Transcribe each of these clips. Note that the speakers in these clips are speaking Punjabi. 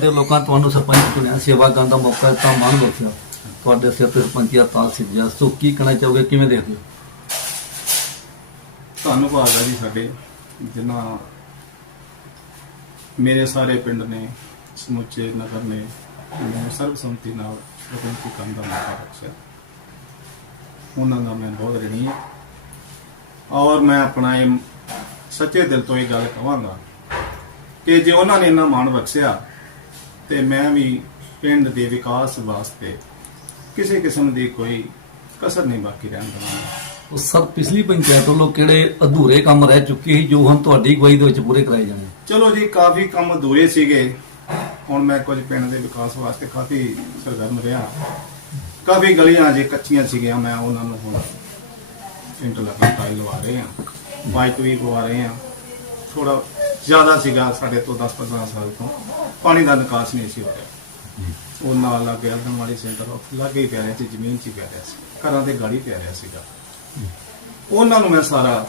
ਦੇ ਲੋਕਾਂ ਤੁਹਾਨੂੰ ਸਰਪੰਚ ਚੁਣਿਆ, ਸੇਵਾ ਕਰਨ ਦਾ ਮੌਕਾ ਦਿੱਤਾ, ਮਨ ਬਖਸ਼ਿਆ। ਤੁਹਾਡੇ ਸਿਰ ਤੇ ਸਰਪੰਚੀਆ ਤਾਜ ਸਿੱਧਿਆ ਸੋ ਕੀ ਕਹਿਣਾ ਚਾਹੋਗੇ, ਕਿਵੇਂ ਦੇਖਦੇ ਹੋ? ਧੰਨਵਾਦ ਹੈ ਜੀ ਸਾਡੇ ਜਿਨ੍ਹਾਂ ਮੇਰੇ ਸਾਰੇ ਪਿੰਡ ਨੇ, ਸਮੁੱਚੇ ਨਗਰ ਨੇ ਮੈਨੂੰ ਸਰਬਸੰਮਤੀ ਨਾਲ ਸਰਪੰਚੀ ਕਰਨ ਦਾ ਮੌਕਾ ਬਖਸ਼ਿਆ। ਉਹਨਾਂ ਦਾ ਮੈਂ ਬਹੁਤ ਰਣੀ ਹਾਂ। ਔਰ ਮੈਂ ਆਪਣਾ ਇਹ ਸੱਚੇ ਦਿਲ ਤੋਂ ਇਹ ਗੱਲ ਕਹਾਂਗਾ ਕਿ ਜੇ ਉਹਨਾਂ ਨੇ ਇੰਨਾ ਮਾਣ ਬਖਸ਼ਿਆ ਤੇ ਮੈਂ ਵੀ ਪਿੰਡ ਦੇ ਵਿਕਾਸ ਵਾਸਤੇ ਕਿਸੇ ਕਿਸਮ ਦੀ ਕੋਈ ਕਸਰ ਨਹੀਂ ਬਾਕੀ ਰਹਿਣ ਦੇਵਾਂਗਾ। ਉਹ ਸਰ ਪਿਛਲੀ ਪੰਚਾਇਤ ਵੱਲੋਂ ਕਿਹੜੇ ਅਧੂਰੇ ਕੰਮ ਰਹਿ ਚੁੱਕੇ ਸੀ ਜੋ ਹੁਣ ਤੁਹਾਡੀ ਅਗਵਾਈ ਦੇ ਵਿੱਚ ਪੂਰੇ ਕਰਾਏ ਜਾਣੇ? ਚਲੋ ਜੀ ਕਾਫੀ ਕੰਮ ਅਧੂਰੇ ਸੀਗੇ। ਹੁਣ ਮੈਂ ਕੁਝ ਪਿੰਡ ਦੇ ਵਿਕਾਸ ਵਾਸਤੇ ਕਾਫੀ ਸਰਗਰਮ ਰਿਹਾ। ਕਾਫੀ ਗਲੀਆਂ ਜੇ ਕੱਚੀਆਂ ਸੀਗੀਆਂ ਮੈਂ ਉਹਨਾਂ ਨੂੰ ਹੁਣ ਇੰਟਰਲੋਕਿੰਗ ਟਾਈਲ ਲਵਾ ਰਹੇ ਹਾਂ ਬਾਈਕ ਵੀ ਪਵਾ ਰਹੇ ਹਾਂ। ਥੋੜਾ ਜ਼ਿਆਦਾ ਸੀਗਾ ਸਾਡੇ ਤੋਂ 10-15 ਸਾਲ ਤੋਂ। ਪਾਣੀ ਦਾ ਨਿਕਾਸ ਨਹੀਂ ਸੀ ਹੋ ਰਿਹਾ ਉਹ ਨਾਲ ਲੱਗੇ ਆਂਗਣਵਾੜੀ ਸੈਂਟਰ ਉਹ ਹੀ ਪੈ ਰਿਹਾ ਸੀ, ਜ਼ਮੀਨ 'ਚ ਹੀ ਪੈ ਰਿਹਾ ਸੀ। ਘਰਾਂ ਦੇ ਗਾੜੀ ਪੈ ਰਿਹਾ ਸੀਗਾ। ਉਹਨਾਂ ਨੂੰ ਮੈਂ ਸਾਰਾ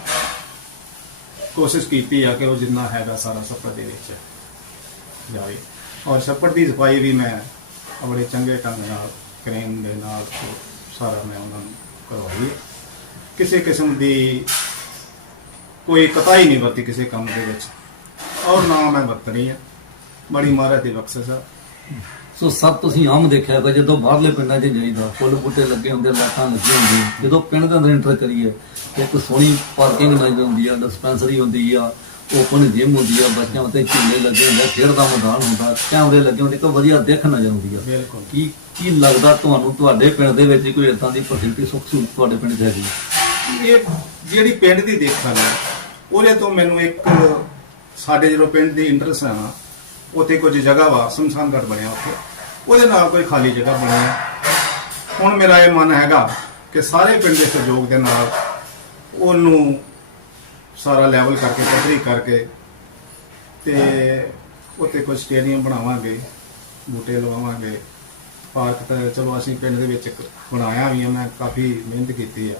ਕੋਸ਼ਿਸ਼ ਕੀਤੀ ਆ ਕਿ ਉਹ ਜਿੰਨਾ ਹੈਗਾ ਸਾਰਾ ਛੱਪੜ ਦੇ ਵਿੱਚ ਜਾਵੇ। ਔਰ ਛੱਪੜ ਦੀ ਸਫ਼ਾਈ ਵੀ ਮੈਂ ਬੜੇ ਚੰਗੇ ਢੰਗ ਨਾਲ, ਕਰੇਨ ਦੇ ਨਾਲ ਸਾਰਾ ਮੈਂ ਉਹਨਾਂ ਨੂੰ ਕਰਵਾਈ। ਕਿਸੇ ਕਿਸਮ ਦੀ ਕੋਈ ਕਤਾਈ ਨਹੀਂ ਵਰਤੀ ਕਿਸੇ ਕੰਮ ਦੇ ਵਿੱਚ। ਔਰ ਨਾ ਮੈਂ ਵਰਤਣੀ ਹੈ ਬੜੀ ਮਹਾਰਾਜ ਦੀ ਬਖਸ਼ਿਸ਼ ਆ। ਸੋ ਸਭ ਤੁਸੀਂ ਆਮ ਦੇਖਿਆ ਕਿ ਜਦੋਂ ਬਾਹਰਲੇ ਪਿੰਡਾਂ 'ਚ ਜਾਈਦਾ ਫੁੱਲ ਬੂਟੇ ਲੱਗੇ ਹੁੰਦੇ ਲਾਟਾਂ ਲੱਗੀਆਂ ਹੁੰਦੀਆਂ। ਜਦੋਂ ਪਿੰਡ ਦੇ ਅੰਦਰ ਐਂਟਰ ਕਰੀਏ ਤੇ ਇੱਕ ਸੋਹਣੀ ਪਾਰਕਿੰਗ ਨਜ਼ਰ ਹੁੰਦੀ ਆ ਡਿਸਪੈਂਸਰੀ ਹੁੰਦੀ ਆ ਓਪਨ ਜਿਮ ਹੁੰਦੀ ਆ ਬੱਚਿਆਂ ਉੱਤੇ ਝੂਲੇ ਲੱਗੇ ਹੁੰਦੇ ਆ, ਖੇਡ ਦਾ ਮੈਦਾਨ ਹੁੰਦਾ ਕੈਮਰੇ ਲੱਗੇ ਹੁੰਦੇ ਕੋਈ ਵਧੀਆ ਦੇਖ ਨਜ਼ਰ ਆਉਂਦੀ ਆ। ਬਿਲਕੁਲ। ਕੀ ਕੀ ਲੱਗਦਾ ਤੁਹਾਨੂੰ ਤੁਹਾਡੇ ਪਿੰਡ ਦੇ ਵਿੱਚ ਕੋਈ ਇਦਾਂ ਦੀ ਫੈਸਿਲਿਟੀ ਸੁੱਖ ਸਹੂਲਤ ਤੁਹਾਡੇ ਪਿੰਡ 'ਚ ਹੈਗੀ? ਇਹ ਜਿਹੜੀ ਪਿੰਡ ਦੀ ਦੇਖਣ ਹੈ ਉਹਦੇ ਤੋਂ ਮੈਨੂੰ ਇੱਕ ਸਾਡੇ ਜਦੋਂ ਪਿੰਡ ਦੀ ਇੰਟਰਸ ਆ ਨਾ, ਉੱਥੇ ਕੁਝ ਜਗ੍ਹਾ ਵਾ, ਸ਼ਮਸ਼ਾਨ ਘਾਟ ਬਣਿਆ ਉੱਥੇ। ਉਹਦੇ ਨਾਲ ਕੋਈ ਖਾਲੀ ਜਗ੍ਹਾ ਬਣੀ ਹੈ ਹੁਣ ਮੇਰਾ ਇਹ ਮਨ ਹੈਗਾ ਕਿ ਸਾਰੇ ਪਿੰਡ ਦੇ ਸਹਿਯੋਗ ਦੇ ਨਾਲ ਉਹਨੂੰ ਸਾਰਾ ਲੈਵਲ ਕਰਕੇ, ਪੱਧਰੀ ਕਰਕੇ ਤੇ ਉੱਥੇ ਕੁਝ ਸਟੇਡੀਅਮ ਬਣਾਵਾਂਗੇ, ਬੂਟੇ ਲਵਾਵਾਂਗੇ। ਪਾਰਕ ਤਾਂ ਚਲੋ ਅਸੀਂ ਪਿੰਡ ਦੇ ਵਿੱਚ ਬਣਾਇਆ ਵੀ ਆ, ਮੈਂ ਕਾਫੀ ਮਿਹਨਤ ਕੀਤੀ ਆ।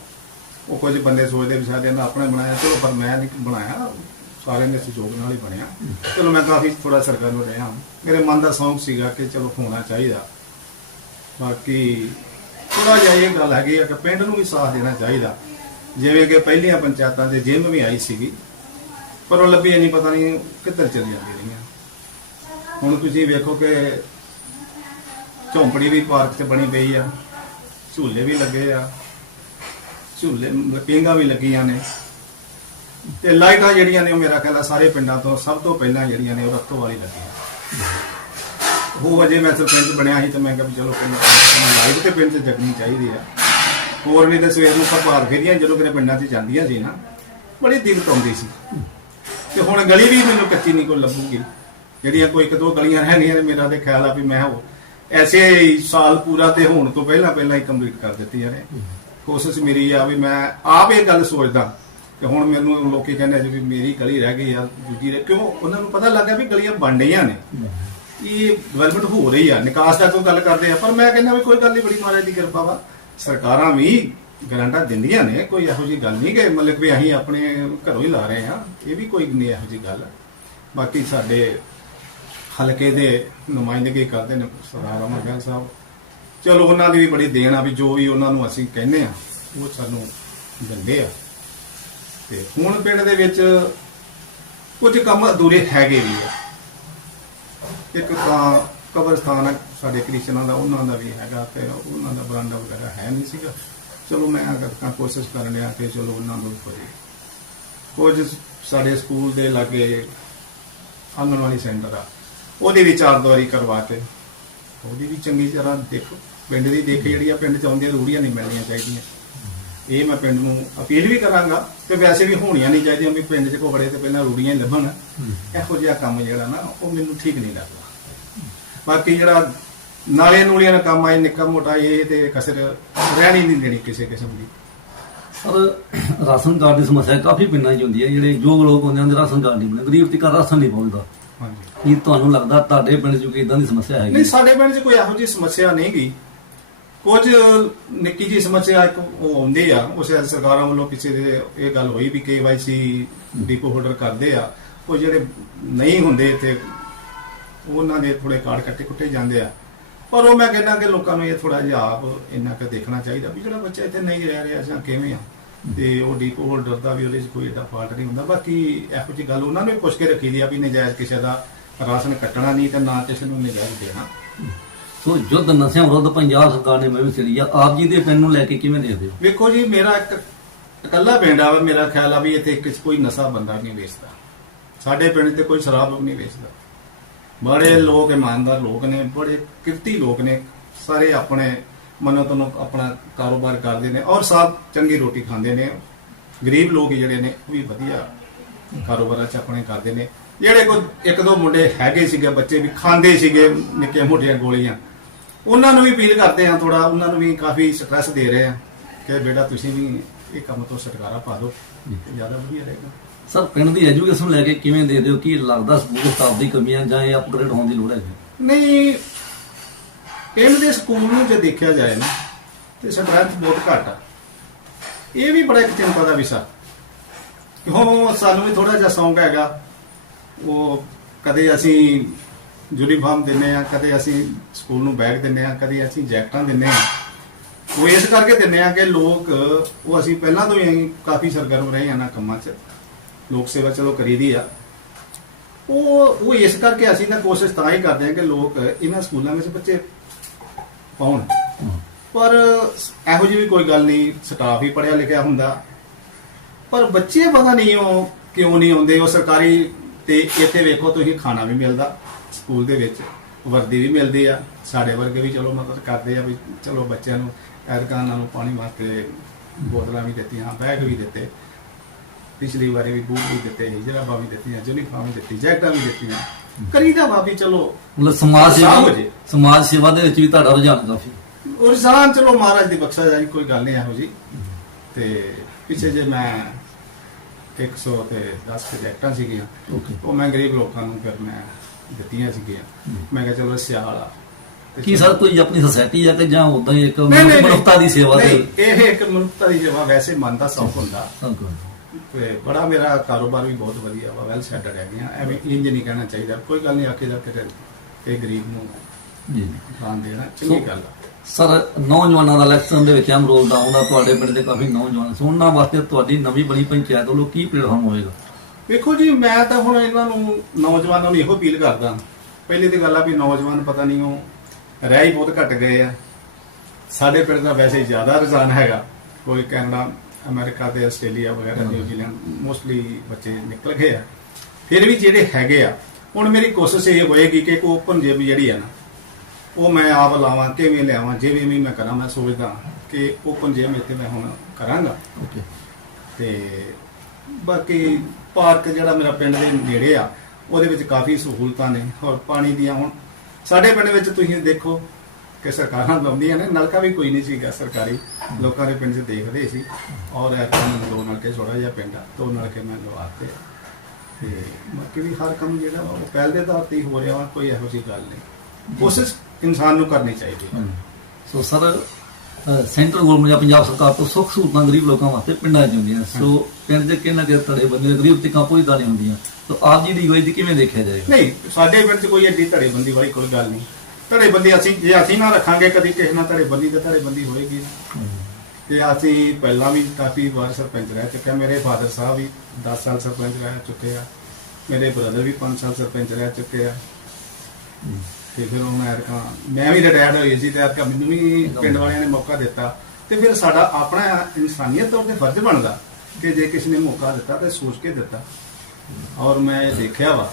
ਉਹ ਕੁਝ ਬੰਦੇ ਸੋਚਦੇ ਵੀ ਸਾਡੇ ਨਾਲ ਆਪਣਾ ਬਣਾਇਆ, ਚਲੋ ਪਰ ਮੈਂ ਨਹੀਂ ਬਣਾਇਆ, ਸਾਰਿਆਂ ਦੇ ਸਹਿਯੋਗ ਨਾਲ ਹੀ ਬਣਿਆ। ਚਲੋ ਮੈਂ ਕਾਫੀ ਥੋੜਾ ਨੂੰ ਰਿਹਾ ਮੇਰੇ ਮਨ ਦਾ ਸ਼ੌਂਕ ਸੀਗਾ ਕਿ ਚਲੋ ਹੋਣਾ ਚਾਹੀਦਾ। ਬਾਕੀ ਥੋੜਾ ਜਿਹਾ ਇਹ ਗੱਲ ਹੈਗੀ ਆ ਕਿ ਪਿੰਡ ਨੂੰ ਵੀ ਸਾਥ ਦੇਣਾ ਚਾਹੀਦਾ। ਜਿਵੇਂ ਕਿ ਪਹਿਲੀਆਂ ਪੰਚਾਇਤਾਂ ਦੇ ਜਿੰਮ ਵੀ ਆਈ ਸੀਗੀ, ਪਰ ਉਹ ਲੱਭੀ ਨਹੀਂ ਪਤਾ ਨਹੀਂ ਕਿੱਧਰ ਚਲੀ ਜਾਂਦੀ ਰਹੀਆਂ ਹੁਣ ਤੁਸੀਂ ਵੇਖੋ ਕਿ ਝੌਂਪੜੀ ਵੀ ਪਾਰਕ 'ਚ ਬਣੀ ਪਈ ਆ, ਝੂਲੇ ਵੀ ਲੱਗੇ ਆ। ਝੂਲੇ, ਪੀਂਘਾਂ ਵੀ ਲੱਗੀਆਂ ਨੇ। ਤੇ ਲਾਈਟਾਂ ਜਿਹੜੀਆਂ ਨੇ ਉਹ ਮੇਰਾ ਕਹਿੰਦਾ ਸਾਰੇ ਪਿੰਡਾਂ ਤੋਂ, ਸਭ ਤੋਂ ਪਹਿਲਾਂ ਜਿਹੜੀਆਂ ਨੇ ਉਹ ਰੱਤੋ ਵਾਲੀ ਲੱਗੀਆਂ। ਉਹ ਅਜੇ ਮੈਂ ਸਰਪੰਚ ਬਣਿਆ ਸੀ ਤੇ ਮੈਂ ਕਿਹਾ ਵੀ ਚਲੋ ਪਿੰਡ ਲਾਈਟ ਤੇ ਪਿੰਡ 'ਚ ਜਗਣੀ ਚਾਹੀਦੀ ਆ। ਹੋਰ ਨਹੀਂ ਤਾਂ ਸਵੇਰ ਨੂੰ ਪ੍ਰਭਾਤ ਫੇਰੀਆਂ, ਜਦੋਂ ਕਿਤੇ ਪਿੰਡਾਂ 'ਚ ਜਾਂਦੀਆਂ ਸੀ ਨਾ, ਬੜੀ ਦਿੱਕਤ ਆਉਂਦੀ ਸੀ। ਤੇ ਹੁਣ ਗਲੀ ਵੀ ਮੈਨੂੰ ਕੱਚੀ ਨਹੀਂ ਕੋਈ ਲੱਭੂਗੀ। ਜਿਹੜੀਆਂ ਕੋਈ ਇੱਕ ਦੋ ਗਲੀਆਂ ਹੈਗੀਆਂ ਨੇ, ਮੇਰਾ ਤੇ ਖਿਆਲ ਆ ਵੀ ਮੈਂ ਉਹ ਐਸੇ ਸਾਲ ਪੂਰਾ ਤੇ ਹੋਣ ਤੋਂ ਪਹਿਲਾਂ ਪਹਿਲਾਂ ਹੀ ਕੰਪਲੀਟ ਕਰ ਦਿੱਤੀਆਂ ਨੇ। ਕੋਸ਼ਿਸ਼ ਮੇਰੀ ਆ ਵੀ ਮੈਂ ਆਪ ਇਹ ਗੱਲ ਸੋਚਦਾ ਕਿ ਹੁਣ ਮੈਨੂੰ ਲੋਕੀ ਕਹਿੰਦੇ ਜੀ ਵੀ ਮੇਰੀ ਗਲੀ ਰਹਿ ਗਈ ਆ, ਦੂਜੀ ਰਹਿ ਕਿਉਂ? ਉਹਨਾਂ ਨੂੰ ਪਤਾ ਲੱਗਾ ਵੀ ਗਲੀਆਂ ਬਣ ਰਹੀਆਂ ਨੇ। ਇਹ ਡਿਵੈਲਪਮੈਂਟ ਹੋ ਰਹੀ ਆ, ਨਿਕਾਸ ਦਾ ਕੋਈ ਗੱਲ ਕਰਦੇ ਆ? ਪਰ ਮੈਂ ਕਹਿੰਦਾ ਵੀ ਕੋਈ ਗੱਲ ਨਹੀਂ, ਬੜੀ ਮਹਾਰਾਜ ਦੀ ਕਿਰਪਾ ਵਾ। ਸਰਕਾਰਾਂ ਵੀ ਗਰੰਟਾ ਦਿੰਦੀਆਂ ਨੇ, ਕੋਈ ਇਹੋ ਜੀ ਗੱਲ ਨਹੀਂ ਕਿ ਮਤਲਬ ਵੀ ਅਸੀਂ ਆਪਣੇ ਘਰੋਂ ਹੀ ਲਾ ਰਹੇ ਆ। ਇਹ ਵੀ ਕੋਈ ਨਹੀਂ ਇਹੋ ਜੀ ਗੱਲ। ਬਾਕੀ ਸਾਡੇ ਹਲਕੇ ਦੇ ਨੁਮਾਇੰਦਗੀ ਕਰਦੇ ਨੇ ਸਰਦਾਰ ਅਮਰ ਸਾਹਿਬ। ਚਲੋ ਉਹਨਾਂ ਦੀ ਵੀ ਬੜੀ ਦੇਣ ਆ ਵੀ ਜੋ ਵੀ ਉਹਨਾਂ ਨੂੰ ਅਸੀਂ ਕਹਿੰਦੇ ਆ, ਉਹ ਸਾਨੂੰ ਦਿੰਦੇ ਆ। ਤੇ ਹੁਣ ਪਿੰਡ ਦੇ ਵਿੱਚ ਕੁਝ ਕੰਮ ਅਧੂਰੇ ਹੈਗੇ ਵੀ ਆ। ਇੱਕ ਤਾਂ ਕਬਰਸਤਾਨ ਆ, ਸਾਡੇ ਕ੍ਰਿਸ਼ਨਾਂ ਦਾ, ਉਹਨਾਂ ਦਾ ਵੀ ਹੈਗਾ ਤੇ ਉਹਨਾਂ ਦਾ ਬਰਾਂਡਾ ਵਗੈਰਾ ਹੈ ਨਹੀਂ ਸੀਗਾ। ਚਲੋ ਮੈਂ ਅਗਰ ਕੋਸ਼ਿਸ਼ ਕਰਨ ਲਿਆ ਕਿ ਚਲੋ ਉਹਨਾਂ ਨੂੰ ਕਰੀ ਕੁਝ ਸਾਡੇ ਸਕੂਲ ਦੇ ਲਾਗੇ ਆਂਗਣਵਾੜੀ ਸੈਂਟਰ ਆ, ਉਹਦੀ ਵੀ ਚਾਰ ਦੁਆਰੀ ਕਰਵਾ ਕੇ, ਉਹਦੀ ਵੀ ਚੰਗੀ ਤਰ੍ਹਾਂ ਦੇਖੋ। ਪਿੰਡ ਦੀ ਦੇਖ ਜਿਹੜੀ ਆ ਪਿੰਡ ਚ ਆਉਂਦੀਆਂ ਰੂੜੀਆਂ ਨਹੀਂ ਮਿਲਣੀਆਂ ਚਾਹੀਦੀਆਂ। ਇਹ ਮੈਂ ਪਿੰਡ ਨੂੰ ਅਪੀਲ ਵੀ ਕਰਾਂਗਾ ਕਿ ਵੈਸੇ ਵੀ ਹੋਣੀਆਂ ਨਹੀਂ ਚਾਹੀਦੀਆਂ ਵੀ ਪਿੰਡ 'ਚ ਕੋਬੜੇ ਤੇ ਪਹਿਲਾਂ ਰੂੜੀਆਂ ਹੀ ਲੱਭਣ। ਇਹੋ ਜਿਹਾ ਕੰਮ ਜਿਹੜਾ ਨਾ ਉਹ ਮੈਨੂੰ ਠੀਕ ਨਹੀਂ ਲੱਗਦਾ। ਬਾਕੀ ਜਿਹੜਾ ਨਾਲੇ ਨੂਲੀਆਂ ਦਾ ਕੰਮ ਆਏ ਨਿੱਕਾ ਮੋਟਾ ਇਹ ਤੇ ਕਸਰ ਰਹਿਣੀ ਨਹੀਂ ਦੇਣੀ ਕਿਸੇ ਕਿਸਮ ਦੀ। ਪਰ ਰਾਸ਼ਨ ਕਾਰਡ ਦੀ ਸਮੱਸਿਆ ਕਾਫੀ ਪਿੰਡਾਂ 'ਚ ਹੁੰਦੀ ਹੈ ਜਿਹੜੇ ਜੋ ਲੋਕ ਹੁੰਦੇ ਹਨ ਰਾਸ਼ਨ ਕਾਰਡ ਨਹੀਂ ਬਣਦੇ ਗਰੀਬ ਤੱਕ ਰਾਸ਼ਨ ਨਹੀਂ ਪਹੁੰਚਦਾ। ਹਾਂਜੀ। ਕੀ ਤੁਹਾਨੂੰ ਲੱਗਦਾ ਤੁਹਾਡੇ ਪਿੰਡ 'ਚ ਕੋਈ ਇਦਾਂ ਦੀ ਸਮੱਸਿਆ ਨਹੀਂ ਹੈਗੀ ਸਾਡੇ ਪਿੰਡ 'ਚ ਕੋਈ ਇਹੋ ਜਿਹੀ ਸਮੱਸਿਆ ਨਹੀਂ ਗਈ ਕੁਝ ਨਿੱਕੀ ਜੀ ਸਮੱਸਿਆ ਇੱਕ ਉਹ ਆਉਂਦੀ ਆ, ਉਸ ਸਰਕਾਰਾਂ ਵੱਲੋਂ ਕਿਸੇ ਦੇ ਇਹ ਗੱਲ ਹੋਈ ਵੀ KYC ਡੀਪੋ ਹੋਲਡਰ ਕਰਦੇ ਆ, ਉਹ ਜਿਹੜੇ ਨਹੀਂ ਹੁੰਦੇ ਤੇ ਉਹਨਾਂ ਦੇ ਥੋੜੇ ਕਾਰਡ ਕੱਟੇ ਕੁੱਟੇ ਜਾਂਦੇ ਆ। ਪਰ ਉਹ ਮੈਂ ਕਹਿੰਦਾ ਕਿ ਲੋਕਾਂ ਨੂੰ ਇਹ ਥੋੜਾ ਜਿਹਾ ਆਪ ਇੰਨਾ ਕੁ ਦੇਖਣਾ ਚਾਹੀਦਾ ਵੀ ਜਿਹੜਾ ਬੱਚਾ ਇੱਥੇ ਨਹੀਂ ਰਹਿ ਰਿਹਾ ਜਾਂ ਕਿਵੇਂ ਆ, ਤੇ ਉਹ ਡੀਪੋ ਹੋਲਡਰ ਦਾ ਵੀ ਉਹਦੇ 'ਚ ਕੋਈ ਏਡਾ ਫਾਲਟ ਨਹੀਂ ਹੁੰਦਾ। ਬਾਕੀ ਇਹੋ ਜਿਹੀ ਗੱਲ ਉਹਨਾਂ ਨੂੰ ਵੀ ਪੁੱਛ ਕੇ ਰੱਖੀ ਦੀ ਆ ਵੀ ਨਜਾਇਜ਼ ਕਿਸੇ ਦਾ ਰਾਸ਼ਨ ਕੱਟਣਾ ਨਹੀਂ ਤੇ ਨਾ ਕਿਸੇ ਨੂੰ ਨਜਾਇਜ਼ ਦੇਣਾ। ਸੋ ਯੁੱਧ ਨਸ਼ਿਆਂ ਵਿਰੁੱਧ ਪੰਜਾਬ ਸਰਕਾਰ ਨੇ ਮੈਂ ਵੀ ਚਲੀ ਆ। ਆਪ ਜੀ ਦੇ ਪਿੰਡ ਨੂੰ ਲੈ ਕੇ ਕਿਵੇਂ ਦੇਖਦੇ ਹੋ? ਵੇਖੋ ਜੀ ਮੇਰਾ ਇੱਕ ਇਕੱਲਾ ਪਿੰਡ ਆ ਵਾ, ਮੇਰਾ ਖਿਆਲ ਆ ਵੀ ਇੱਥੇ ਕਿਸੇ ਕੋਈ ਨਸ਼ਾ ਬੰਦਾ ਨਹੀਂ ਵੇਚਦਾ। ਸਾਡੇ ਪਿੰਡ ਤੇ ਕੋਈ ਸ਼ਰਾਬ ਨਹੀਂ ਵੇਚਦਾ। ਬੜੇ ਲੋਕ ਇਮਾਨਦਾਰ ਲੋਕ ਨੇ ਬੜੇ ਕਿਰਤੀ ਲੋਕ ਨੇ ਸਾਰੇ ਆਪਣੇ ਮਨੋਂ ਤੋਂ ਆਪਣਾ ਕਾਰੋਬਾਰ ਕਰਦੇ ਨੇ ਔਰ ਸਭ ਚੰਗੀ ਰੋਟੀ ਖਾਂਦੇ ਨੇ। ਗਰੀਬ ਲੋਕ ਜਿਹੜੇ ਨੇ ਉਹ ਵੀ ਵਧੀਆ ਕਾਰੋਬਾਰਾਂ 'ਚ ਆਪਣੇ ਕਰਦੇ ਨੇ। ਜਿਹੜੇ ਕੋਈ ਇੱਕ ਦੋ ਮੁੰਡੇ ਹੈਗੇ ਸੀਗੇ ਬੱਚੇ ਵੀ ਖਾਂਦੇ ਸੀਗੇ ਨਿੱਕੇ ਮੋਟੀਆਂ ਗੋਲੀਆਂ। ਉਹਨਾਂ ਨੂੰ ਵੀ ਅਪੀਲ ਕਰਦੇ ਆ ਥੋੜਾ ਉਹਨਾਂ ਨੂੰ ਵੀ ਕਾਫੀ ਸਟ੍ਰੈਸ ਦੇ ਰਹੇ ਆ ਕਿ ਬੇਟਾ ਤੁਸੀਂ ਵੀ ਇਹ ਕੰਮ ਤੋਂ ਛੁਟਕਾਰਾ ਪਾ ਦਿਓ ਜ਼ਿਆਦਾ ਵਧੀਆ ਰਹੇਗਾ। ਸਰ ਪਿੰਡ ਦੀ ਐਜੂਕੇਸ਼ਨ ਲੈ ਕੇ ਕਿਵੇਂ ਦੇਖਦੇ ਹੋ? ਕੀ ਲੱਗਦਾ ਸਕੂਲ ਸਟਾਫ ਦੀ ਕਮੀਆਂ ਜਾਂ ਇਹ ਅਪਗ੍ਰੇਡ ਹੋਣ ਦੀ ਲੋੜ ਹੈ ਨਹੀਂ ਪਿੰਡ ਦੇ ਸਕੂਲ ਨੂੰ ਜੇ ਦੇਖਿਆ ਜਾਏ ਨਾ ਤੇ ਸਟਰੈਂਥ ਬਹੁਤ ਘੱਟ ਆ। ਇਹ ਵੀ ਬੜਾ ਇੱਕ ਚਿੰਤਾ ਦਾ ਵਿਸ਼ਾ। ਕਿਉਂ ਸਾਨੂੰ ਵੀ ਥੋੜਾ ਜਿਹਾ ਸ਼ੌਂਕ ਹੈਗਾ। ਉਹ ਕਦੇ ਅਸੀਂ ਯੂਨੀਫਾਰਮ ਦਿੰਨੇ ਆ, ਕਦੇ ਅਸੀਂ ਸਕੂਲ ਨੂੰ ਬੈਗ ਦਿੰਨੇ ਆ, ਕਦੇ ਅਸੀਂ ਜੈਕਟਾਂ ਦਿੰਨੇ ਆ। ਉਹ ਇਸ ਕਰਕੇ ਦਿੰਨੇ ਆ ਕਿ ਲੋਕ, ਉਹ ਅਸੀਂ ਪਹਿਲਾਂ ਤੋਂ ਹੀ ਕਾਫੀ ਸਰਗਰਮ ਰਹੇ ਆ ਨਾ ਕੰਮਾਂ 'ਚ। ਲੋਕ ਸੇਵਾ ਚਲੋ ਕਰੀਦੀ ਆ। ਉਹ ਉਹ ਇਸ ਕਰਕੇ ਅਸੀਂ ਤਾਂ ਕੋਸ਼ਿਸ਼ ਤਾਂ ਹੀ ਕਰਦੇ ਹਾਂ ਕਿ ਲੋਕ ਇਹਨਾਂ ਸਕੂਲਾਂ ਵਿੱਚ ਬੱਚੇ ਪਾਉਣ। ਪਰ ਇਹੋ ਜਿਹੀ ਵੀ ਕੋਈ ਗੱਲ ਨਹੀਂ ਸਟਾਫ ਹੀ ਪੜਿਆ ਲਿਖਿਆ ਹੁੰਦਾ। ਪਰ ਬੱਚੇ ਪਤਾ ਨਹੀਂ ਉਹ ਕਿਉਂ ਨਹੀਂ ਆਉਂਦੇ, ਉਹ ਸਰਕਾਰੀ ਤੇ ਇੱਥੇ ਵੇਖੋ ਤੁਸੀਂ ਖਾਣਾ ਵੀ ਮਿਲਦਾ। ਸਕੂਲ ਦੇ ਵਿੱਚ ਵਰਦੀ ਵੀ ਮਿਲਦੀ ਆ ਸਾਡੇ ਵਰਗੇ ਵੀ ਚਲੋ ਮਦਦ ਕਰਦੇ ਆ ਵੀ ਚਲੋ ਬੱਚਿਆਂ ਨੂੰ ਐਰਕਾਨਾਂ ਨੂੰ ਪਾਣੀ ਵਾਸਤੇ ਬੋਤਲਾਂ ਵੀ ਦਿੱਤੀਆਂ ਬੈਗ ਵੀ ਦਿੱਤੇ। ਪਿਛਲੀ ਵਾਰੀ ਵੀ ਬੂਟ ਵੀ ਦਿੱਤੇ ਜਰਾਬਾਂ ਵੀ ਦਿੱਤੀਆਂ ਯੂਨੀਫਾਰਮ ਵੀ ਦਿੱਤੀ ਜੈਕਟਾਂ ਵੀ ਦਿੱਤੀਆਂ। ਕਰੀਦਾ ਵੀ ਚਲੋ। ਮਤਲਬ ਸਮਾਜ ਸੇਵਾ। ਸਮਾਜ ਸੇਵਾ ਦੇ ਵਿੱਚ ਵੀ ਤੁਹਾਡਾ ਰੁਝਾਨ ਕਾਫੀ। ਉਹ ਰਸਾਨ ਚਲੋ ਮਹਾਰਾਜ ਦੀ ਬਖਸ਼ਾ ਜਾਈ ਕੋਈ ਗੱਲ ਨਹੀਂ ਇਹੋ ਜੀ। ਤੇ ਪਿੱਛੇ ਜੇ ਮੈਂ 100 ਤੇ 10 ਪ੍ਰੋਜੈਕਟਾਂ ਸੀਗੀਆਂ ਉਹ ਮੈਂ ਗਰੀਬ ਲੋਕਾਂ ਨੂੰ ਫਿਰ ਮੈਂ ਦਿੱਤੀਆਂ ਸੀਗੀਆਂ। ਮੈਂ ਕਿਹਾ ਚਲੋ ਸਿਆਲ ਆ। ਕੀ ਸਰ ਕੋਈ ਆਪਣੀ ਸੋਸਾਇਟੀ ਆ ਕਿ ਜਾਂ ਉਦਾਂ ਹੀ ਇੱਕ। ਮਨੁੱਖਤਾ ਦੀ ਸੇਵਾ ਦੇ ਇਹ ਇੱਕ ਮਨੁੱਖਤਾ ਦੀ ਸੇਵਾ ਵੈਸੇ ਮਨ ਦਾ ਸੌਖ ਹੁੰਦਾ. ਤੇ ਬੜਾ ਮੇਰਾ ਕਾਰੋਬਾਰ ਵੀ ਬਹੁਤ ਵਧੀਆ ਵਾ ਵੈਲ ਸੈਟਡ ਹੈਗੀਆਂ ਐਵੇਂ ਇੰਜ ਨਹੀਂ ਕਹਿਣਾ ਚਾਹੀਦਾ। ਕੋਈ ਗੱਲ ਨਹੀਂ ਆਖੇ ਜਾ ਕੇ ਇਹ ਗਰੀਬ ਨੂੰ ਜੀ। ਦਾਨ ਦੇਣਾ ਚੰਗੀ ਗੱਲ ਆ। ਸਰ ਨੌਜਵਾਨਾਂ ਦਾ ਇਲੈਕਸ਼ਨ ਦੇ ਵਿੱਚ ਅਹਿਮ ਰੋਲ ਦਾ ਆਉਂਦਾ ਤੁਹਾਡੇ ਪਿੰਡ ਦੇ ਕਾਫੀ ਨੌਜਵਾਨ। ਸੋ ਉਹਨਾਂ ਵਾਸਤੇ ਤੁਹਾਡੀ ਨਵੀਂ ਬਣੀ ਪੰਚਾਇਤ ਵੱਲੋਂ ਕੀ ਪਲੇਟਫਾਰਮ ਹੋਏਗਾ ਵੇਖੋ ਜੀ ਮੈਂ ਤਾਂ ਹੁਣ ਇਹਨਾਂ ਨੂੰ ਨੌਜਵਾਨਾਂ ਨੂੰ ਇਹੋ ਅਪੀਲ ਕਰਦਾ ਪਹਿਲੀ ਤੇ ਗੱਲ ਆ ਵੀ ਨੌਜਵਾਨ ਪਤਾ ਨਹੀਂ ਉਹ ਰਹਿ ਹੀ ਬਹੁਤ ਘਟ ਗਏ ਆ। ਸਾਡੇ ਪਿੰਡ ਦਾ ਵੈਸੇ ਹੀ ਜ਼ਿਆਦਾ ਰੁਝਾਨ ਹੈਗਾ। ਕੋਈ ਕੈਨੇਡਾ ਅਮਰੀਕਾ ਤੇ ਆਸਟ੍ਰੇਲੀਆ ਵਗੈਰਾ ਨਿਊਜ਼ੀਲੈਂਡ ਮੋਸਟਲੀ ਬੱਚੇ ਨਿਕਲ ਗਏ ਆ। ਫਿਰ ਵੀ ਜਿਹੜੇ ਹੈਗੇ ਆ ਹੁਣ ਮੇਰੀ ਕੋਸ਼ਿਸ਼ ਇਹ ਹੋਏਗੀ ਕਿ ਇੱਕ ਓਪਨ ਜਿਮ ਜਿਹੜੀ ਆ ਨਾ ਉਹ ਮੈਂ ਆਪ ਲਾਵਾਂ ਕਿਵੇਂ ਲਿਆਵਾਂ ਜਿਵੇਂ ਵੀ ਮੈਂ ਕਰਾਂ ਮੈਂ ਸੋਚਦਾ ਕਿ ਓਪਨ ਜਿਮ ਇੱਥੇ ਮੈਂ ਹੁਣ ਕਰਾਂਗਾ। ਓਕੇ ਤੇ ਬਾਕੀ ਪਾਰਕ ਜਿਹੜਾ ਮੇਰਾ ਪਿੰਡ ਦੇ ਨੇੜੇ ਆ, ਉਹਦੇ ਵਿੱਚ ਕਾਫੀ ਸਹੂਲਤਾਂ ਨੇ। ਔਰ ਪਾਣੀ ਦੀਆਂ ਹੁਣ ਸਾਡੇ ਪਿੰਡ ਵਿੱਚ ਤੁਸੀਂ ਦੇਖੋ ਕਿ ਸਰਕਾਰਾਂ ਲਾਉਂਦੀਆਂ ਨੇ, ਨਲਕਾ ਵੀ ਕੋਈ ਨਹੀਂ ਸੀਗਾ ਸਰਕਾਰੀ। ਲੋਕਾਂ ਦੇ ਪਿੰਡ 'ਚ ਦੇਖਦੇ ਸੀ। ਔਰ ਇਹ ਕੰਮ ਦੋ ਨਲਕੇ ਛੋੜਾ ਜਿਹਾ ਪਿੰਡ ਆ, ਦੋ ਨਲਕੇ ਮੈਂ ਲਵਾਤੇ ਤੇ ਬਾਕੀ ਵੀ ਹਰ ਕੰਮ ਜਿਹੜਾ ਵਾ, ਉਹ ਪਹਿਲ ਦੇ ਤੌਰ ਤੇ ਹੀ ਹੋ ਰਿਹਾ ਵਾ, ਕੋਈ ਇਹੋ ਜਿਹੀ ਗੱਲ ਨਹੀਂ। ਕੋਸ਼ਿਸ਼ ਇਨਸਾਨ ਨੂੰ ਕਰਨੀ ਚਾਹੀਦੀ ਸੋ ਸਰ ਸੈਂਟਰ ਗਵਰਨਮੈਂਟ ਜਾਂ ਪੰਜਾਬ ਸਰਕਾਰ ਤੋਂ ਸੁੱਖ ਸਹੂਲਤਾਂ ਗਰੀਬ ਲੋਕਾਂ ਵਾਸਤੇ ਪਿੰਡਾਂ 'ਚ ਹੁੰਦੀਆਂ। ਸੋ ਪਿੰਡ ਦੇ ਕਿੰਨਾ ਕਿ ਤੜੇ ਬੰਦੇ ਗਰੀਬ ਤੇ ਕੋਈ ਨਹੀਂ ਹੁੰਦੀਆਂ। ਸੋ ਆਪ ਜੀ ਦੀ ਅਗਵਾਈ 'ਚ ਕਿਵੇਂ ਦੇਖਿਆ ਜਾਏਗਾ ਨਹੀਂ ਸਾਡੇ ਪਿੰਡ 'ਚ ਕੋਈ ਐਡੀ ਧੜੇਬੰਦੀ ਵਾਲੀ ਕੋਈ ਗੱਲ ਨਹੀਂ। ਧੜੇਬੰਦੀ ਅਸੀਂ ਜੇ ਅਸੀਂ ਨਾ ਰੱਖਾਂਗੇ ਕਦੀ ਕਿਸੇ ਨਾਲ ਧੜੇਬੰਦੀ ਤੇ ਧੜੇਬੰਦੀ ਹੋਏਗੀ। ਨਾ। ਤੇ ਅਸੀਂ ਪਹਿਲਾਂ ਵੀ ਕਾਫੀ ਵਾਰ ਸਰਪੰਚ ਰਹਿ ਚੁੱਕੇ। ਮੇਰੇ ਫਾਦਰ ਸਾਹਿਬ ਵੀ 10 ਸਾਲ ਸਰਪੰਚ ਰਹਿ ਚੁੱਕੇ ਆ। ਮੇਰੇ ਬ੍ਰਦਰ ਵੀ 5 ਸਾਲ ਸਰਪੰਚ ਰਹਿ ਚੁੱਕੇ ਆ। ਤੇ ਫਿਰ ਹੁਣ ਐਰਕਾ ਮੈਂ ਵੀ ਰਿਟਾਇਰਡ ਹੋਈ ਸੀ ਤੇ ਐਰਕਾ ਮੈਨੂੰ ਵੀ ਪਿੰਡ ਵਾਲਿਆਂ ਨੇ ਮੌਕਾ ਦਿੱਤਾ। ਤੇ ਫਿਰ ਸਾਡਾ ਆਪਣਾ ਇਨਸਾਨੀਅਤ ਤੌਰ ਤੇ ਫਰਜ਼ ਬਣਦਾ ਕਿ ਜੇ ਕਿਸੇ ਨੇ ਮੌਕਾ ਦਿੱਤਾ ਤੇ ਸੋਚ ਕੇ ਦਿੱਤਾ। ਔਰ ਮੈਂ ਦੇਖਿਆ ਵਾ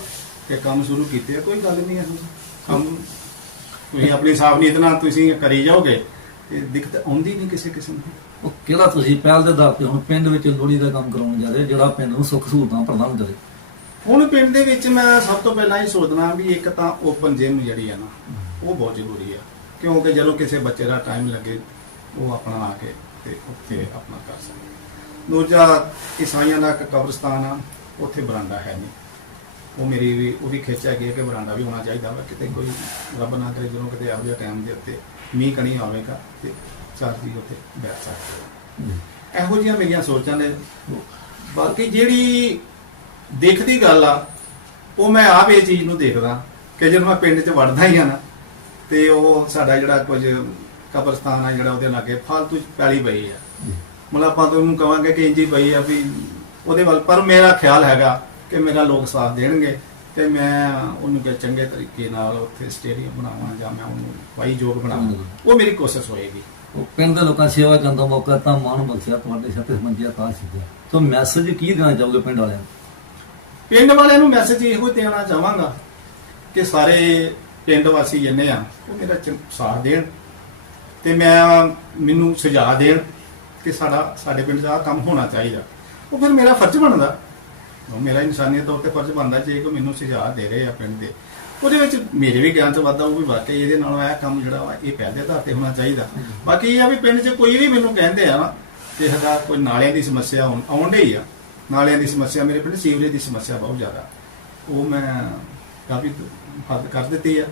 ਕਿ ਕੰਮ ਸ਼ੁਰੂ ਕੀਤੇ ਕੋਈ ਗੱਲ ਨਹੀਂ ਹੈ ਕੰਮ ਤੁਸੀਂ ਆਪਣੀ ਸਾਫ਼ ਨੀਤ ਨਾਲ ਤੁਸੀਂ ਕਰੀ ਜਾਓਗੇ ਤੇ ਦਿੱਕਤ ਆਉਂਦੀ ਨਹੀਂ ਕਿਸੇ ਕਿਸਮ ਦੀ। ਉਹ ਕਿਹੜਾ ਤੁਸੀਂ ਪਹਿਲ ਦੇ ਆਧਾਰ ਤੇ ਹੁਣ ਪਿੰਡ ਵਿੱਚ ਲੋੜੀ ਦਾ ਕੰਮ ਕਰਾਉਣ ਜਾ ਰਹੇ ਹੋ, ਜਿਹੜਾ ਪਿੰਡ ਨੂੰ ਸੁੱਖ ਸਹੂਲਤਾਂ ਪ੍ਰਦਾਨ ਕਰੇ। ਹੁਣ ਪਿੰਡ ਦੇ ਵਿੱਚ ਮੈਂ ਸਭ ਤੋਂ ਪਹਿਲਾਂ ਹੀ ਸੋਚਦਾ ਵੀ ਇੱਕ ਤਾਂ ਓਪਨ ਜਿਮ ਜਿਹੜੀ ਆ ਨਾ ਉਹ ਬਹੁਤ ਜ਼ਰੂਰੀ ਆ। ਕਿਉਂਕਿ ਜਦੋਂ ਕਿਸੇ ਬੱਚੇ ਦਾ ਟਾਈਮ ਲੱਗੇ ਉਹ ਆਪਣਾ ਆ ਕੇ ਤੇ ਉੱਥੇ ਆਪਣਾ ਕਰ ਸਕੇ ਦੂਜਾ ਈਸਾਈਆਂ ਦਾ ਇੱਕ ਕਬਰਸਤਾਨ ਆ ਉੱਥੇ ਬਰਾਂਡਾ ਹੈ ਨਹੀਂ। ਉਹ ਮੇਰੀ ਵੀ ਉਹ ਵੀ ਖਿੱਚ ਹੈਗੀ ਹੈ ਕਿ ਬਰਾਂਡਾ ਵੀ ਹੋਣਾ ਚਾਹੀਦਾ ਵਾ ਕਿਤੇ ਕੋਈ ਰੱਬ ਨਾ ਕਰੇ ਜਦੋਂ ਕਿਤੇ ਆਵੇ ਟਾਈਮ ਦੇ ਉੱਤੇ ਮੀਂਹ ਕਣੀ ਆਵੇਗਾ ਤੇ ਚਾਰ ਜੀ ਉੱਥੇ ਬੈਠ ਸਕਦੇ। ਇਹੋ ਜਿਹੀਆਂ ਮੇਰੀਆਂ ਸੋਚਾਂ ਨੇ। ਬਾਕੀ ਜਿਹੜੀ ਦੇਖਦੀ ਗੱਲ ਆ ਉਹ ਮੈਂ ਆਪ ਇਹ ਚੀਜ਼ ਨੂੰ ਦੇਖਦਾ ਕਿ ਜਦੋਂ ਮੈਂ ਪਿੰਡ 'ਚ ਵੜਦਾ ਹੀ ਆ ਨਾ ਤੇ ਉਹ ਸਾਡਾ ਜਿਹੜਾ ਕੁਝ ਕਬਰਸਤਾਨ ਆ ਜਿਹੜਾ ਉਹਦੇ ਲਾਗੇ ਫਾਲਤੂ ਪੈਲੀ ਪਈ ਆ। ਮਤਲਬ ਆਪਾਂ ਤਾਂ ਉਹਨੂੰ ਕਵਾਂਗੇ ਕਿ ਇੰਜੀ ਪਈ ਆ ਵੀ ਉਹਦੇ ਵੱਲ ਪਰ ਮੇਰਾ ਖਿਆਲ ਹੈਗਾ ਕਿ ਮੇਰਾ ਲੋਕ ਸਾਥ ਦੇਣਗੇ ਤੇ ਮੈਂ ਉਹਨੂੰ ਕਿ ਚੰਗੇ ਤਰੀਕੇ ਨਾਲ ਉੱਥੇ ਸਟੇਡੀਅਮ ਬਣਾਵਾਂ ਜਾਂ ਮੈਂ ਉਹਨੂੰ ਵਾਈ ਜੋਗ ਬਣਾਵਾਂ। ਉਹ ਮੇਰੀ ਕੋਸ਼ਿਸ਼ ਹੋਏਗੀ। ਉਹ ਪਿੰਡ ਦੇ ਲੋਕਾਂ ਸੇਵਾ ਕਰਨ ਦਾ ਮੌਕਾ ਤਾਂ ਮਾਣ ਬਖਸ਼ਿਆ ਤੁਹਾਡੇ ਤੇ ਮੰਜਿਆ ਤਾਂ ਸੀ ਤੋ ਮੈਸੇਜ ਕੀ ਦੇਣਾ ਚਾਹੋਗੇ ਪਿੰਡ ਵਾਲਿਆਂ ਨੂੰ? ਪਿੰਡ ਵਾਲਿਆਂ ਨੂੰ ਮੈਸੇਜ ਇਹੋ ਦੇਣਾ ਚਾਹਾਂਗਾ ਕਿ ਸਾਰੇ ਪਿੰਡ ਵਾਸੀ ਜਿੰਨੇ ਆ, ਉਹ ਮੇਰਾ ਸਾਥ ਦੇਣ ਤੇ ਮੈਂ ਮੈਨੂੰ ਸੁਝਾਅ ਦੇਣ ਕਿ ਸਾਡਾ, ਸਾਡੇ ਪਿੰਡ 'ਚ ਆਹ ਕੰਮ ਹੋਣਾ ਚਾਹੀਦਾ। ਉਹ ਫਿਰ ਮੇਰਾ ਫਰਜ਼ ਬਣਦਾ। ਉਹ ਮੇਰਾ ਇਨਸਾਨੀਅਤ ਤੌਰ ਤੇ ਫਰਜ਼ ਬਣਦਾ ਜੇ ਕੋਈ ਮੈਨੂੰ ਸੁਝਾਅ ਦੇ ਰਹੇ ਆ ਪਿੰਡ ਦੇ। ਉਹਦੇ ਵਿੱਚ ਮੇਰੇ ਵੀ ਗਿਆਨ ਚ ਵਾਧਾ ਉਹ ਵੀ ਵਾਕਈ ਇਹਦੇ ਨਾਲੋਂ ਇਹ ਕੰਮ ਜਿਹੜਾ ਵਾ, ਇਹ ਪਹਿਲੇ ਆਧਾਰ ਤੇ ਹੋਣਾ ਚਾਹੀਦਾ। ਬਾਕੀ ਇਹ ਆ ਵੀ ਪਿੰਡ 'ਚ ਕੋਈ ਵੀ ਮੈਨੂੰ ਕਹਿੰਦੇ ਆ ਨਾ ਕਿ ਸਾਡਾ ਕੋਈ ਨਾਲਿਆਂ ਦੀ ਸਮੱਸਿਆ ਆਉਣ ਆਉਣ ਡਈ ਆ। ਨਾਲਿਆਂ ਦੀ ਸਮੱਸਿਆ ਮੇਰੇ ਪਿੰਡ ਸੀਵਰੇਜ ਦੀ ਸਮੱਸਿਆ ਬਹੁਤ ਜ਼ਿਆਦਾ। ਉਹ ਮੈਂ ਕਾਫੀ ਹੱਲ ਕਰ ਦਿੱਤੀ ਆ।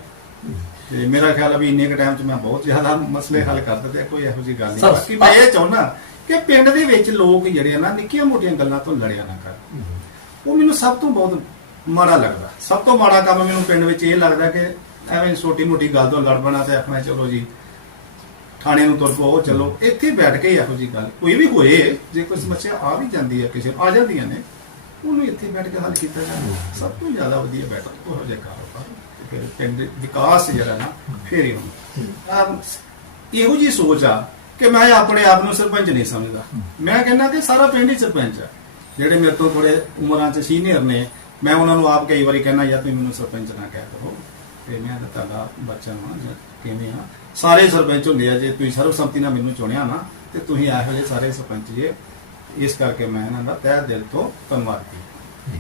ਤੇ ਮੇਰਾ ਖਿਆਲ ਆ ਵੀ ਇੰਨੇ ਕ ਟਾਈਮ 'ਚ ਮੈਂ ਬਹੁਤ ਜ਼ਿਆਦਾ ਮਸਲੇ ਹੱਲ ਕਰ ਦਿੱਤੇ ਕੋਈ ਇਹੋ ਜਿਹੀ ਗੱਲ ਨਹੀਂ। ਬਾਕੀ ਮੈਂ ਇਹ ਚਾਹੁੰਦਾ ਕਿ ਪਿੰਡ ਦੇ ਵਿੱਚ ਲੋਕ ਜਿਹੜੇ ਆ ਨਾ ਨਿੱਕੀਆਂ ਮੋਟੀਆਂ ਗੱਲਾਂ ਤੋਂ ਲੜਿਆ ਨਾ ਕਰਨ। ਉਹ ਮੈਨੂੰ ਸਭ ਤੋਂ ਬਹੁਤ ਮਾੜਾ ਲੱਗਦਾ। ਸਭ ਤੋਂ ਮਾੜਾ ਕੰਮ ਮੈਨੂੰ ਪਿੰਡ ਵਿੱਚ ਇਹ ਲੱਗਦਾ ਕਿ ਐਵੇਂ ਛੋਟੀ ਮੋਟੀ ਗੱਲ ਤੋਂ ਲੜ ਬਣਾ ਤੇ ਆਖਣਾ ਚਲੋ ਜੀ ਥਾਣੇ ਨੂੰ ਤੁਰ ਪਓ, ਚਲੋ। ਇੱਥੇ ਬੈਠ ਕੇ ਇਹੋ ਜੀ ਗੱਲ, ਕੋਈ ਵੀ ਹੋਏ, ਜੇ ਕੋਈ ਸਮੱਸਿਆ ਆ ਵੀ ਜਾਂਦੀ ਹੈ, ਕਿਸੇ ਆ ਜਾਂਦੀਆਂ ਨੇ, ਉਹਨੂੰ ਇੱਥੇ ਬੈਠ ਕੇ ਹੱਲ ਕੀਤਾ ਜਾਵੇ। ਸਭ ਤੋਂ ਜ਼ਿਆਦਾ ਵਧੀਆ ਬੈਠ ਉਹ ਜਿਹਾ ਕਾਰੋਬਾਰ ਫਿਰ ਪਿੰਡ ਵਿਕਾਸ ਜਿਹੜਾ ਨਾ, ਫੇਰ ਹੀ ਹੋਣਾ। ਇਹੋ ਜੀ ਸੋਚ ਆ ਕਿ ਮੈਂ ਆਪਣੇ ਆਪ ਨੂੰ ਸਰਪੰਚ ਨਹੀਂ ਸਮਝਦਾ। ਮੈਂ ਕਹਿੰਦਾ ਕਿ ਸਾਰਾ ਪਿੰਡ ਹੀ ਸਰਪੰਚ ਆ। ਜਿਹੜੇ ਮੇਰੇ ਤੋਂ ਥੋੜੇ ਉਮਰਾਂ 'ਚ ਸੀਨੀਅਰ ਨੇ, ਮੈਂ ਉਹਨਾਂ ਨੂੰ ਆਪ ਕਈ ਵਾਰੀ ਕਹਿੰਦਾ, ਯਾਰ, ਤੁਸੀਂ ਮੈਨੂੰ ਸਰਪੰਚ ਨਾ ਕਹਿ ਕਰੋ ਤੇ ਮੈਂ ਤਾਂ ਤੁਹਾਡਾ ਬੱਚਾ ਹਾਂ ਕਿਵੇਂ ਆ? ਸਾਰੇ ਸਰਪੰਚ ਹੁੰਦੇ ਆ, ਜੇ ਤੁਸੀਂ ਸਰਬਸੰਮਤੀ ਨਾਲ ਮੈਨੂੰ ਚੁਣਿਆ ਨਾ, ਤੇ ਤੁਸੀਂ ਇਹੋ ਜਿਹੇ ਸਾਰੇ ਸਰਪੰਚ ਜੇ, ਇਸ ਕਰਕੇ ਮੈਂ ਇਹਨਾਂ ਦਾ ਤਹਿ ਦਿਲ ਤੋਂ ਧੰਨਵਾਦ ਕਰਦਾ।